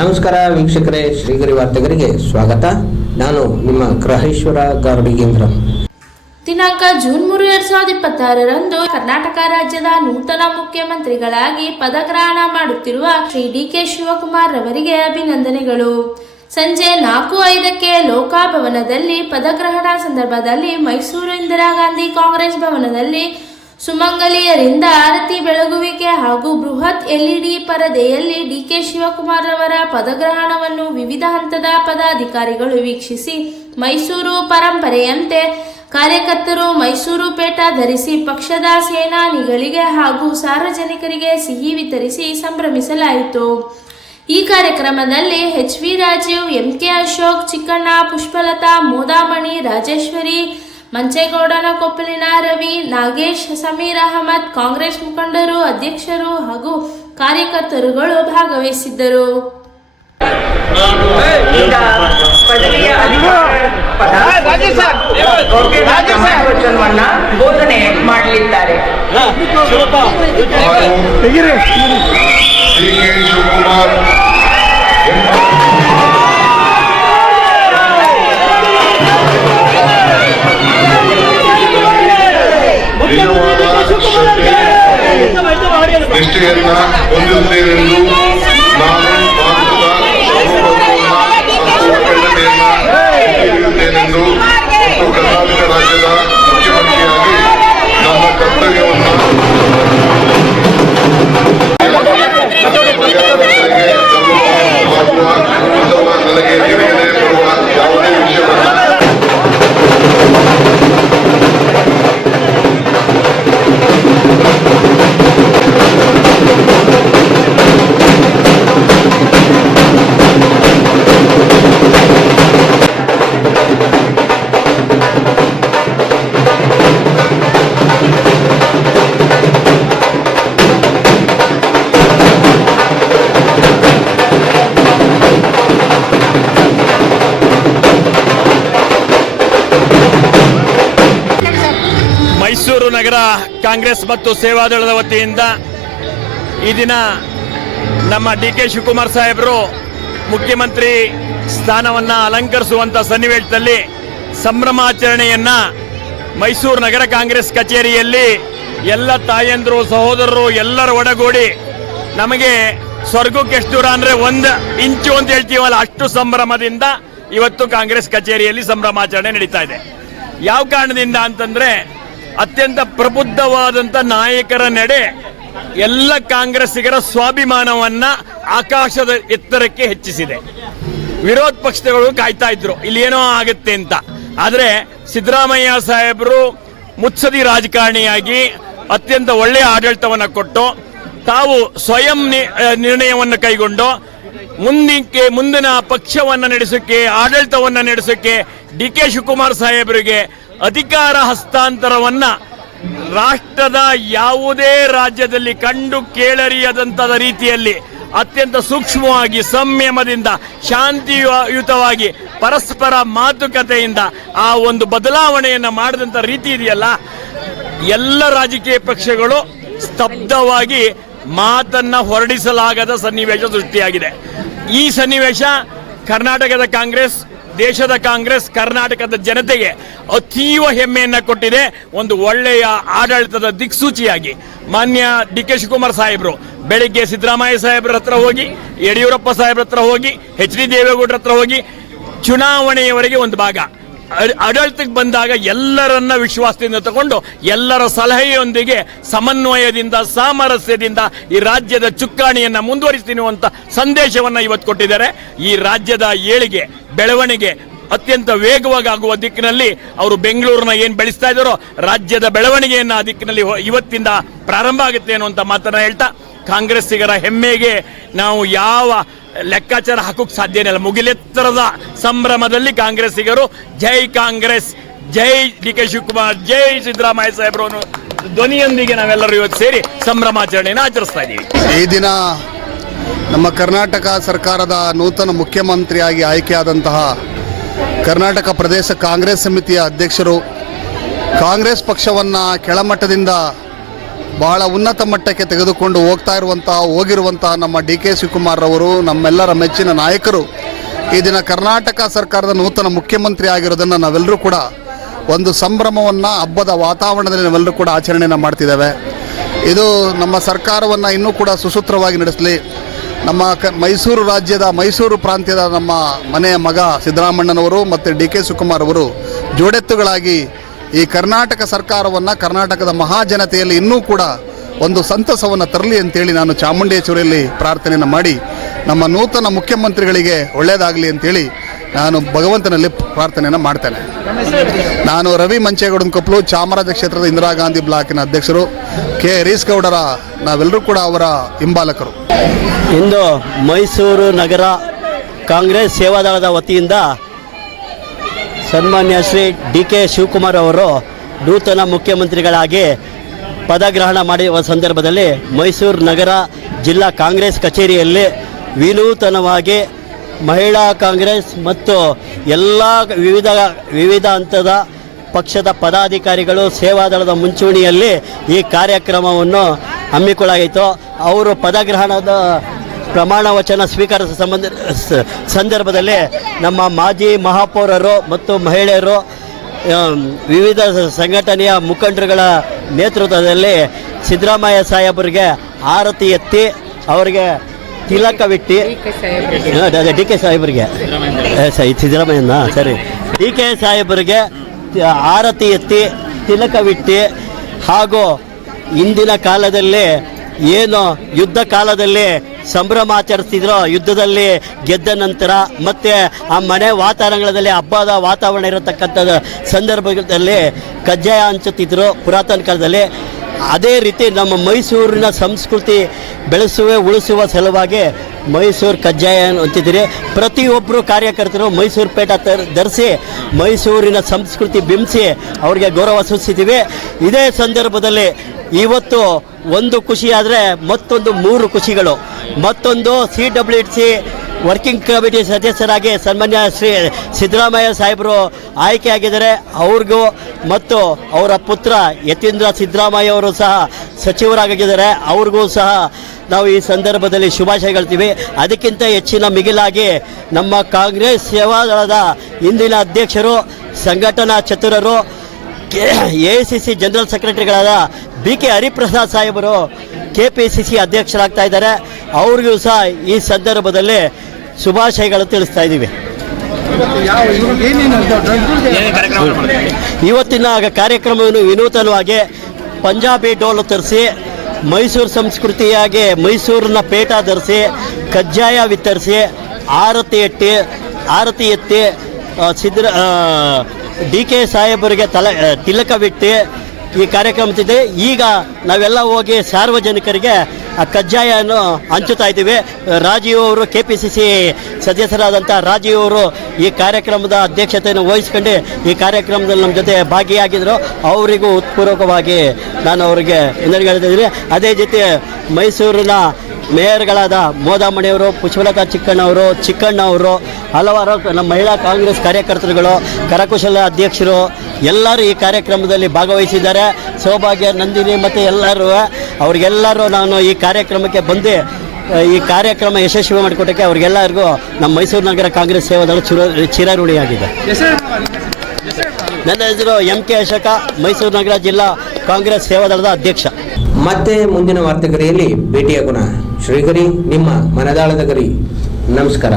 ನಮಸ್ಕಾರ ವೀಕ್ಷಕರೇ, ಶ್ರೀಗರಿ ವಾರ್ತೆಗರಿಗೆ ಸ್ವಾಗತ. ನಾನು ನಿಮ್ಮ ಗ್ರಹೇಶ್ವರ ಗಾರ್ಡಿಗೇಂದ್ರ. ದಿನಾಂಕ ಜೂನ್ 3, 2026ರಂದು ಕರ್ನಾಟಕ ರಾಜ್ಯದ ನೂತನ ಮುಖ್ಯಮಂತ್ರಿಗಳಾಗಿ ಪದಗ್ರಹಣ ಮಾಡುತ್ತಿರುವ ಶ್ರೀ ಡಿ.ಕೆ. ಶಿವಕುಮಾರ್ ರವರಿಗೆ ಅಭಿನಂದನೆಗಳು. ಸಂಜೆ 4:05ಕ್ಕೆ ಲೋಕಭವನದಲ್ಲಿ ಪದಗ್ರಹಣ ಸಂದರ್ಭದಲ್ಲಿ ಮೈಸೂರು ಇಂದಿರಾ ಗಾಂಧಿ ಕಾಂಗ್ರೆಸ್ ಭವನದಲ್ಲಿ ಸುಮಂಗಲಿಯರಿಂದ ಆರತಿ ಬೆಳಗುವಿಕೆ ಹಾಗೂ ಬೃಹತ್ LED ಪರದೆಯಲ್ಲಿ ಡಿ.ಕೆ. ಶಿವಕುಮಾರ್ ರವರ ಪದಗ್ರಹಣವನ್ನು ವಿವಿಧ ಹಂತದ ಪದಾಧಿಕಾರಿಗಳು ವೀಕ್ಷಿಸಿ ಮೈಸೂರು ಪರಂಪರೆಯಂತೆ ಕಾರ್ಯಕರ್ತರು ಮೈಸೂರು ಪೇಟ ಧರಿಸಿ ಪಕ್ಷದ ಸೇನಾನಿಗಳಿಗೆ ಹಾಗೂ ಸಾರ್ವಜನಿಕರಿಗೆ ಸಿಹಿ ವಿತರಿಸಿ ಸಂಭ್ರಮಿಸಲಾಯಿತು. ಈ ಕಾರ್ಯಕ್ರಮದಲ್ಲಿ HV ರಾಜೀವ್, MK ಅಶೋಕ್, ಚಿಕ್ಕಣ್ಣ, ಪುಷ್ಪಲತಾ, ಮೋದಾಮಣಿ, ರಾಜೇಶ್ವರಿ, ಮಂಚೇಗೌಡನ ಕೊಪ್ಪಲಿನ ರವಿ, ನಾಗೇಶ್, ಸಮೀರ್ ಅಹಮದ್, ಕಾಂಗ್ರೆಸ್ ಮುಖಂಡರು, ಅಧ್ಯಕ್ಷರು ಹಾಗೂ ಕಾರ್ಯಕರ್ತರುಗಳು ಭಾಗವಹಿಸಿದ್ದರು. ಬೋಧನೆ ಮಾಡಲಿದ್ದಾರೆ. ನಿಷ್ಠೆಯನ್ನ ಹೊಂದಿರುತ್ತೇನೆಂದು ನಾನು ಭಾರತದ ಒಕ್ಕಲಿಗತೆಯನ್ನೆಂದು ಮತ್ತು ಕರ್ನಾಟಕ ರಾಜ್ಯದ ಮುಖ್ಯಮಂತ್ರಿಯಾಗಿ ನನ್ನ ಕರ್ತವ್ಯವನ್ನು ನನಗೆ ನಿರೀಕ್ಷೆ ಬರುವ ಯಾವುದೇ ವಿಷಯವನ್ನು ಮೈಸೂರು ನಗರ ಕಾಂಗ್ರೆಸ್ ಮತ್ತು ಸೇವಾದಳದ ವತಿಯಿಂದ ಈ ದಿನ ನಮ್ಮ ಡಿ.ಕೆ. ಶಿವಕುಮಾರ್ ಸಾಹೇಬರು ಮುಖ್ಯಮಂತ್ರಿ ಸ್ಥಾನವನ್ನು ಅಲಂಕರಿಸುವಂಥ ಸನ್ನಿವೇಶದಲ್ಲಿ ಸಂಭ್ರಮಾಚರಣೆಯನ್ನ ಮೈಸೂರು ನಗರ ಕಾಂಗ್ರೆಸ್ ಕಚೇರಿಯಲ್ಲಿ ಎಲ್ಲ ತಾಯಂದರು, ಸಹೋದರರು ಎಲ್ಲರ ಒಡಗೂಡಿ ನಮಗೆ ಸ್ವರ್ಗಕ್ಕೆ ಎಷ್ಟು ದೂರ ಅಂದರೆ 1 ಇಂಚು ಅಂತ ಹೇಳ್ತೀವಲ್ಲ, ಅಷ್ಟು ಸಂಭ್ರಮದಿಂದ ಇವತ್ತು ಕಾಂಗ್ರೆಸ್ ಕಚೇರಿಯಲ್ಲಿ ಸಂಭ್ರಮಾಚರಣೆ ನಡೀತಾ ಇದೆ. ಯಾವ ಕಾರಣದಿಂದ ಅಂತಂದ್ರೆ ಅತ್ಯಂತ ಪ್ರಬುದ್ಧವಾದಂಥ ನಾಯಕರ ನಡೆ ಎಲ್ಲ ಕಾಂಗ್ರೆಸ್ಸಿಗರ ಸ್ವಾಭಿಮಾನವನ್ನ ಆಕಾಶದ ಎತ್ತರಕ್ಕೆ ಹೆಚ್ಚಿಸಿದೆ. ವಿರೋಧ ಪಕ್ಷಗಳು ಕಾಯ್ತಾ ಇದ್ರು ಇಲ್ಲಿ ಏನೋ ಆಗುತ್ತೆ ಅಂತ. ಆದರೆ ಸಿದ್ದರಾಮಯ್ಯ ಸಾಹೇಬರು ಮುತ್ಸದಿ ರಾಜಕಾರಣಿಯಾಗಿ ಅತ್ಯಂತ ಒಳ್ಳೆಯ ಆಡಳಿತವನ್ನು ಕೊಟ್ಟು ತಾವು ಸ್ವಯಂ ನಿರ್ಣಯವನ್ನು ಕೈಗೊಂಡು ಮುಂದಿನ ಪಕ್ಷವನ್ನು ನಡೆಸೋಕೆ, ಆಡಳಿತವನ್ನು ನಡೆಸೋಕೆ ಡಿ.ಕೆ. ಶಿವಕುಮಾರ್ ಸಾಹೇಬರಿಗೆ ಅಧಿಕಾರ ಹಸ್ತಾಂತರವನ್ನ ರಾಷ್ಟ್ರದ ಯಾವುದೇ ರಾಜ್ಯದಲ್ಲಿ ಕಂಡು ಕೇಳರಿಯದಂತ ರೀತಿಯಲ್ಲಿ ಅತ್ಯಂತ ಸೂಕ್ಷ್ಮವಾಗಿ, ಸಂಯಮದಿಂದ, ಶಾಂತಿಯುತವಾಗಿ, ಪರಸ್ಪರ ಮಾತುಕತೆಯಿಂದ ಆ ಒಂದು ಬದಲಾವಣೆಯನ್ನ ಮಾಡಿದಂತ ರೀತಿ ಇದೆಯಲ್ಲ, ಎಲ್ಲ ರಾಜಕೀಯ ಪಕ್ಷಗಳು ಸ್ತಬ್ಧವಾಗಿ ಮಾತನ್ನ ಹೊರಡಿಸಲಾಗದ ಸನ್ನಿವೇಶ ಸೃಷ್ಟಿಯಾಗಿದೆ. ಈ ಸನ್ನಿವೇಶ ಕರ್ನಾಟಕದ ಕಾಂಗ್ರೆಸ್, ದೇಶದ ಕಾಂಗ್ರೆಸ್, ಕರ್ನಾಟಕದ ಜನತೆಗೆ ಅತೀವ ಹೆಮ್ಮೆಯನ್ನ ಕೊಟ್ಟಿದೆ. ಒಂದು ಒಳ್ಳೆಯ ಆಡಳಿತದ ದಿಕ್ಸೂಚಿಯಾಗಿ ಮಾನ್ಯ ಡಿ.ಕೆ. ಶಿವಕುಮಾರ್ ಸಾಹೇಬರು ಬೆಳಿಗ್ಗೆ ಸಿದ್ದರಾಮಯ್ಯ ಸಾಹೇಬ್ರ ಹತ್ರ ಹೋಗಿ, ಯಡಿಯೂರಪ್ಪ ಸಾಹೇಬ್ರ ಹತ್ರ ಹೋಗಿ, HD ದೇವೇಗೌಡರ ಹತ್ರ ಹೋಗಿ, ಚುನಾವಣೆಯವರೆಗೆ ಒಂದು ಭಾಗ ಆಡಳಿತಕ್ಕೆ ಬಂದಾಗ ಎಲ್ಲರನ್ನ ವಿಶ್ವಾಸದಿಂದ ತಗೊಂಡು ಎಲ್ಲರ ಸಲಹೆಯೊಂದಿಗೆ ಸಮನ್ವಯದಿಂದ, ಸಾಮರಸ್ಯದಿಂದ ಈ ರಾಜ್ಯದ ಚುಕ್ಕಾಣಿಯನ್ನ ಮುಂದುವರಿಸ್ತೀನಿ ಅಂತ ಸಂದೇಶವನ್ನ ಇವತ್ತು ಕೊಟ್ಟಿದ್ದಾರೆ. ಈ ರಾಜ್ಯದ ಏಳಿಗೆ, ಬೆಳವಣಿಗೆ ಅತ್ಯಂತ ವೇಗವಾಗಿ ಆಗುವ ದಿಕ್ಕಿನಲ್ಲಿ ಅವರು ಬೆಂಗಳೂರನ್ನ ಏನು ಬೆಳೆಸ್ತಾ ಇದ್ದಾರೋ ರಾಜ್ಯದ ಬೆಳವಣಿಗೆಯನ್ನ ಆ ದಿಕ್ಕಿನಲ್ಲಿ ಇವತ್ತಿಂದ ಪ್ರಾರಂಭ ಆಗುತ್ತೆ ಅನ್ನುವಂಥ ಮಾತನ್ನ ಹೇಳ್ತಾ, ಕಾಂಗ್ರೆಸ್ಸಿಗರ ಹೆಮ್ಮೆಗೆ ನಾವು ಯಾವ ಲೆಕ್ಕಾಚಾರ ಹಾಕೋಕ್ ಸಾಧ್ಯನೇ ಇಲ್ಲ. ಮುಗಿಲೆತ್ತರದ ಸಂಭ್ರಮದಲ್ಲಿ ಕಾಂಗ್ರೆಸ್ಸಿಗರು ಜೈ ಕಾಂಗ್ರೆಸ್, ಜೈ ಡಿ.ಕೆ. ಶಿವಕುಮಾರ್, ಜೈ ಸಿದ್ದರಾಮಯ್ಯ ಸಾಹೇಬರು ಧ್ವನಿಯೊಂದಿಗೆ ನಾವೆಲ್ಲರೂ ಇವತ್ತು ಸೇರಿ ಸಂಭ್ರಮಾಚರಣೆಯನ್ನು ಆಚರಿಸ್ತಾ ಇದ್ದೀವಿ. ಈ ದಿನ ನಮ್ಮ ಕರ್ನಾಟಕ ಸರ್ಕಾರದ ನೂತನ ಮುಖ್ಯಮಂತ್ರಿಯಾಗಿ ಆಯ್ಕೆಯಾದಂತಹ ಕರ್ನಾಟಕ ಪ್ರದೇಶ ಕಾಂಗ್ರೆಸ್ ಸಮಿತಿಯ ಅಧ್ಯಕ್ಷರು, ಕಾಂಗ್ರೆಸ್ ಪಕ್ಷವನ್ನು ಕೆಳಮಟ್ಟದಿಂದ ಬಹಳ ಉನ್ನತ ಮಟ್ಟಕ್ಕೆ ತೆಗೆದುಕೊಂಡು ಹೋಗಿರುವಂತಹ ನಮ್ಮ ಡಿ ಕೆ ಶಿವಕುಮಾರ್ ಅವರು, ನಮ್ಮೆಲ್ಲರ ಮೆಚ್ಚಿನ ನಾಯಕರು, ಈ ದಿನ ಕರ್ನಾಟಕ ಸರ್ಕಾರದ ನೂತನ ಮುಖ್ಯಮಂತ್ರಿ ಆಗಿರೋದನ್ನು ನಾವೆಲ್ಲರೂ ಕೂಡ ಒಂದು ಸಂಭ್ರಮವನ್ನು, ಹಬ್ಬದ ವಾತಾವರಣದಲ್ಲಿ ನಾವೆಲ್ಲರೂ ಕೂಡ ಆಚರಣೆಯನ್ನು ಮಾಡ್ತಿದ್ದೇವೆ. ಇದು ನಮ್ಮ ಸರ್ಕಾರವನ್ನು ಇನ್ನೂ ಕೂಡ ಸುಸೂತ್ರವಾಗಿ ನಡೆಸಲಿ. ನಮ್ಮ ಮೈಸೂರು ರಾಜ್ಯದ, ಮೈಸೂರು ಪ್ರಾಂತ್ಯದ ನಮ್ಮ ಮನೆಯ ಮಗ ಸಿದ್ದರಾಮಣ್ಣನವರು ಮತ್ತು ಡಿ ಕೆ ಶಿವಕುಮಾರ್ ಅವರು ಜೋಡೆತ್ತುಗಳಾಗಿ ಈ ಕರ್ನಾಟಕ ಸರ್ಕಾರವನ್ನು, ಕರ್ನಾಟಕದ ಮಹಾಜನತೆಯಲ್ಲಿ ಇನ್ನೂ ಕೂಡ ಒಂದು ಸಂತಸವನ್ನು ತರಲಿ ಅಂತೇಳಿ ನಾನು ಚಾಮುಂಡೇಶ್ವರಿಯಲ್ಲಿ ಪ್ರಾರ್ಥನೆಯನ್ನು ಮಾಡಿ ನಮ್ಮ ನೂತನ ಮುಖ್ಯಮಂತ್ರಿಗಳಿಗೆ ಒಳ್ಳೆಯದಾಗಲಿ ಅಂತೇಳಿ ನಾನು ಭಗವಂತನಲ್ಲಿ ಪ್ರಾರ್ಥನೆಯನ್ನು ಮಾಡ್ತೇನೆ. ನಾನು ರವಿ ಮಂಚೇಗೌಡನ ಕೊಪ್ಪಲು, ಚಾಮರಾಜ ಕ್ಷೇತ್ರದ ಇಂದಿರಾ ಗಾಂಧಿ ಬ್ಲಾಕಿನ ಅಧ್ಯಕ್ಷರು. ಕೆ ಹರೀಶ್ ಗೌಡರ ನಾವೆಲ್ಲರೂ ಕೂಡ ಅವರ ಹಿಂಬಾಲಕರು. ಇಂದು ಮೈಸೂರು ನಗರ ಕಾಂಗ್ರೆಸ್ ಸೇವಾದಳದ ವತಿಯಿಂದ ಸನ್ಮಾನ್ಯ ಶ್ರೀ ಡಿ ಕೆ ಶಿವಕುಮಾರ್ ಅವರು ನೂತನ ಮುಖ್ಯಮಂತ್ರಿಗಳಾಗಿ ಪದಗ್ರಹಣ ಮಾಡುವ ಸಂದರ್ಭದಲ್ಲಿ ಮೈಸೂರು ನಗರ ಜಿಲ್ಲಾ ಕಾಂಗ್ರೆಸ್ ಕಚೇರಿಯಲ್ಲಿ ವಿನೂತನವಾಗಿ ಮಹಿಳಾ ಕಾಂಗ್ರೆಸ್ ಮತ್ತು ಎಲ್ಲ ವಿವಿಧ ಹಂತದ ಪಕ್ಷದ ಪದಾಧಿಕಾರಿಗಳು ಸೇವಾದಳದ ಮುಂಚೂಣಿಯಲ್ಲಿ ಈ ಕಾರ್ಯಕ್ರಮವನ್ನು ಹಮ್ಮಿಕೊಳ್ಳಲಾಯಿತು. ಅವರು ಪದಗ್ರಹಣದ ಪ್ರಮಾಣ ವಚನ ಸ್ವೀಕರಿಸುವ ಸಂದರ್ಭದಲ್ಲಿ ನಮ್ಮ ಮಾಜಿ ಮಹಾಪೌರರು ಮತ್ತು ಮಹಿಳೆಯರು, ವಿವಿಧ ಸಂಘಟನೆಯ ಮುಖಂಡರುಗಳ ನೇತೃತ್ವದಲ್ಲಿ ಸಿದ್ದರಾಮಯ್ಯ ಸಾಹೇಬರಿಗೆ ಆರತಿ ಎತ್ತಿ ಅವರಿಗೆ ತಿಲಕವಿಟ್ಟು, ಡಿ ಕೆ ಸಾಹೇಬರಿಗೆ ಸಿದ್ದರಾಮಯ್ಯನ ಸರಿ ಡಿ ಕೆ ಸಾಹೇಬರಿಗೆ ಆರತಿ ಎತ್ತಿ ತಿಲಕವಿಟ್ಟು, ಹಾಗೂ ಇಂದಿನ ಕಾಲದಲ್ಲಿ ಏನು ಯುದ್ಧ ಕಾಲದಲ್ಲಿ ಸಂಭ್ರಮಾಚರಿಸ್ತಿದ್ರೋ, ಯುದ್ಧದಲ್ಲಿ ಗೆದ್ದ ನಂತರ ಮತ್ತು ಆ ಮನೆ ವಾತಾವರಣದಲ್ಲಿ ಹಬ್ಬದ ವಾತಾವರಣ ಇರತಕ್ಕಂಥ ಸಂದರ್ಭದಲ್ಲಿ ಕಜ್ಜಾಯ ಹಂಚುತ್ತಿದ್ದರು ಪುರಾತನ ಕಾಲದಲ್ಲಿ. ಅದೇ ರೀತಿ ನಮ್ಮ ಮೈಸೂರಿನ ಸಂಸ್ಕೃತಿ ಉಳಿಸುವ ಸಲುವಾಗಿ ಮೈಸೂರು ಕಜ್ಜಾಯ ಅಂತಿದ್ದೀರಿ. ಪ್ರತಿಯೊಬ್ಬರು ಕಾರ್ಯಕರ್ತರು ಮೈಸೂರು ಪೇಟ ಧರಿಸಿ ಮೈಸೂರಿನ ಸಂಸ್ಕೃತಿ ಬಿಂಬಿಸಿ ಅವರಿಗೆ ಗೌರವ ಸೂಚಿಸಿದ್ದೀವಿ. ಇದೇ ಸಂದರ್ಭದಲ್ಲಿ ಇವತ್ತು ಒಂದು ಖುಷಿಯಾದರೆ ಮತ್ತೊಂದು 3 ಖುಷಿಗಳು. ಮತ್ತೊಂದು CWC ವರ್ಕಿಂಗ್ ಕಮಿಟಿ ಸದಸ್ಯರಾಗಿ ಸನ್ಮಾನ್ಯ ಶ್ರೀ ಸಿದ್ದರಾಮಯ್ಯ ಸಾಹೇಬರು ಆಯ್ಕೆಯಾಗಿದ್ದಾರೆ. ಅವ್ರಿಗೂ ಮತ್ತು ಅವರ ಪುತ್ರ ಯತೀಂದ್ರ ಸಿದ್ದರಾಮಯ್ಯ ಅವರು ಸಹ ಸಚಿವರಾಗಿದ್ದಾರೆ. ಅವ್ರಿಗೂ ಸಹ ನಾವು ಈ ಸಂದರ್ಭದಲ್ಲಿ ಶುಭಾಶಯ ಹೇಳ್ತೀವಿ. ಅದಕ್ಕಿಂತ ಹೆಚ್ಚಿನ ಮಿಗಿಲಾಗಿ ನಮ್ಮ ಕಾಂಗ್ರೆಸ್ ಸೇವಾದಳದ ಇಂದಿನ ಅಧ್ಯಕ್ಷರು, ಸಂಘಟನಾ ಚತುರರು, AICC ಜನರಲ್ ಸೆಕ್ರೆಟರಿಗಳಾದ BK ಹರಿಪ್ರಸಾದ್ ಸಾಹೇಬರು KPCC ಅಧ್ಯಕ್ಷರಾಗ್ತಾ ಇದ್ದಾರೆ. ಅವ್ರಿಗೂ ಸಹ ಈ ಸಂದರ್ಭದಲ್ಲಿ ಶುಭಾಶಯಗಳು ತಿಳಿಸ್ತಾ ಇದ್ದೀವಿ. ಇವತ್ತಿನ ಕಾರ್ಯಕ್ರಮವನ್ನು ವಿನೂತನವಾಗಿ ಪಂಜಾಬಿ ಡೋಲು ತರಿಸಿ, ಮೈಸೂರು ಸಂಸ್ಕೃತಿಯಾಗಿ ಮೈಸೂರಿನ ಪೇಟ ಧರಿಸಿ, ಕಜ್ಜಾಯ ವಿತರಿಸಿ, ಆರತಿ ಎತ್ತಿ ಡಿ ಕೆ ಸಾಹೇಬರಿಗೆ ತಿಲಕವಿಟ್ಟು ಈ ಕಾರ್ಯಕ್ರಮದಿದೆ. ಈಗ ನಾವೆಲ್ಲ ಹೋಗಿ ಸಾರ್ವಜನಿಕರಿಗೆ ಆ ಕಜ್ಜಾಯವನ್ನು ಹಂಚುತ್ತಾ ಇದ್ದೀವಿ. ರಾಜೀವ್ ಅವರು, KPCC ಸದಸ್ಯರಾದಂಥ ರಾಜೀವ್ ಅವರು ಈ ಕಾರ್ಯಕ್ರಮದ ಅಧ್ಯಕ್ಷತೆಯನ್ನು ವಹಿಸ್ಕೊಂಡು ಈ ಕಾರ್ಯಕ್ರಮದಲ್ಲಿ ನಮ್ಮ ಜೊತೆ ಭಾಗಿಯಾಗಿದ್ದರು. ಅವರಿಗೂ ಉತ್ಪೂರ್ವಕವಾಗಿ ನಾನು ಅವರಿಗೆ ವಂದನೆ ಹೇಳ್ತಿದ್ದೀನಿ. ಅದೇ ಜೊತೆ ಮೈಸೂರಿನ ಮೇಯರ್ಗಳಾದ ಮೋದಾಮಣಿಯವರು, ಪುಷ್ಪಲತಾ ಚಿಕ್ಕಣ್ಣ ಅವರು, ಹಲವಾರು ನಮ್ಮ ಮಹಿಳಾ ಕಾಂಗ್ರೆಸ್ ಕಾರ್ಯಕರ್ತರುಗಳು, ಕರಕುಶಲ ಅಧ್ಯಕ್ಷರು ಎಲ್ಲರೂ ಈ ಕಾರ್ಯಕ್ರಮದಲ್ಲಿ ಭಾಗವಹಿಸಿದ್ದಾರೆ. ಸೌಭಾಗ್ಯ, ನಂದಿನಿ ಮತ್ತು ಅವ್ರಿಗೆಲ್ಲರೂ ನಾನು ಈ ಕಾರ್ಯಕ್ರಮಕ್ಕೆ ಬಂದು ಈ ಕಾರ್ಯಕ್ರಮ ಯಶಸ್ವಿ ಮಾಡಿಕೊಟ್ಟಕ್ಕೆ ಅವ್ರಿಗೆಲ್ಲರಿಗೂ ನಮ್ಮ ಮೈಸೂರು ನಗರ ಕಾಂಗ್ರೆಸ್ ಸೇವಾದಳ ಚಿರಋಣಿಯಾಗಿದೆ. ನನ್ನ ಹೆಸರು MK ಅಶೋಕ, ಮೈಸೂರು ನಗರ ಜಿಲ್ಲಾ ಕಾಂಗ್ರೆಸ್ ಸೇವಾದಳದ ಅಧ್ಯಕ್ಷ. ಮತ್ತೆ ಮುಂದಿನ ವಾರ್ತೆಗರಿಯಲ್ಲಿ ಭೇಟಿಯಾಗೋಣ. ಶ್ರೀಗರಿ, ನಿಮ್ಮ ಮನದಾಳದ ಗರಿ. ನಮಸ್ಕಾರ.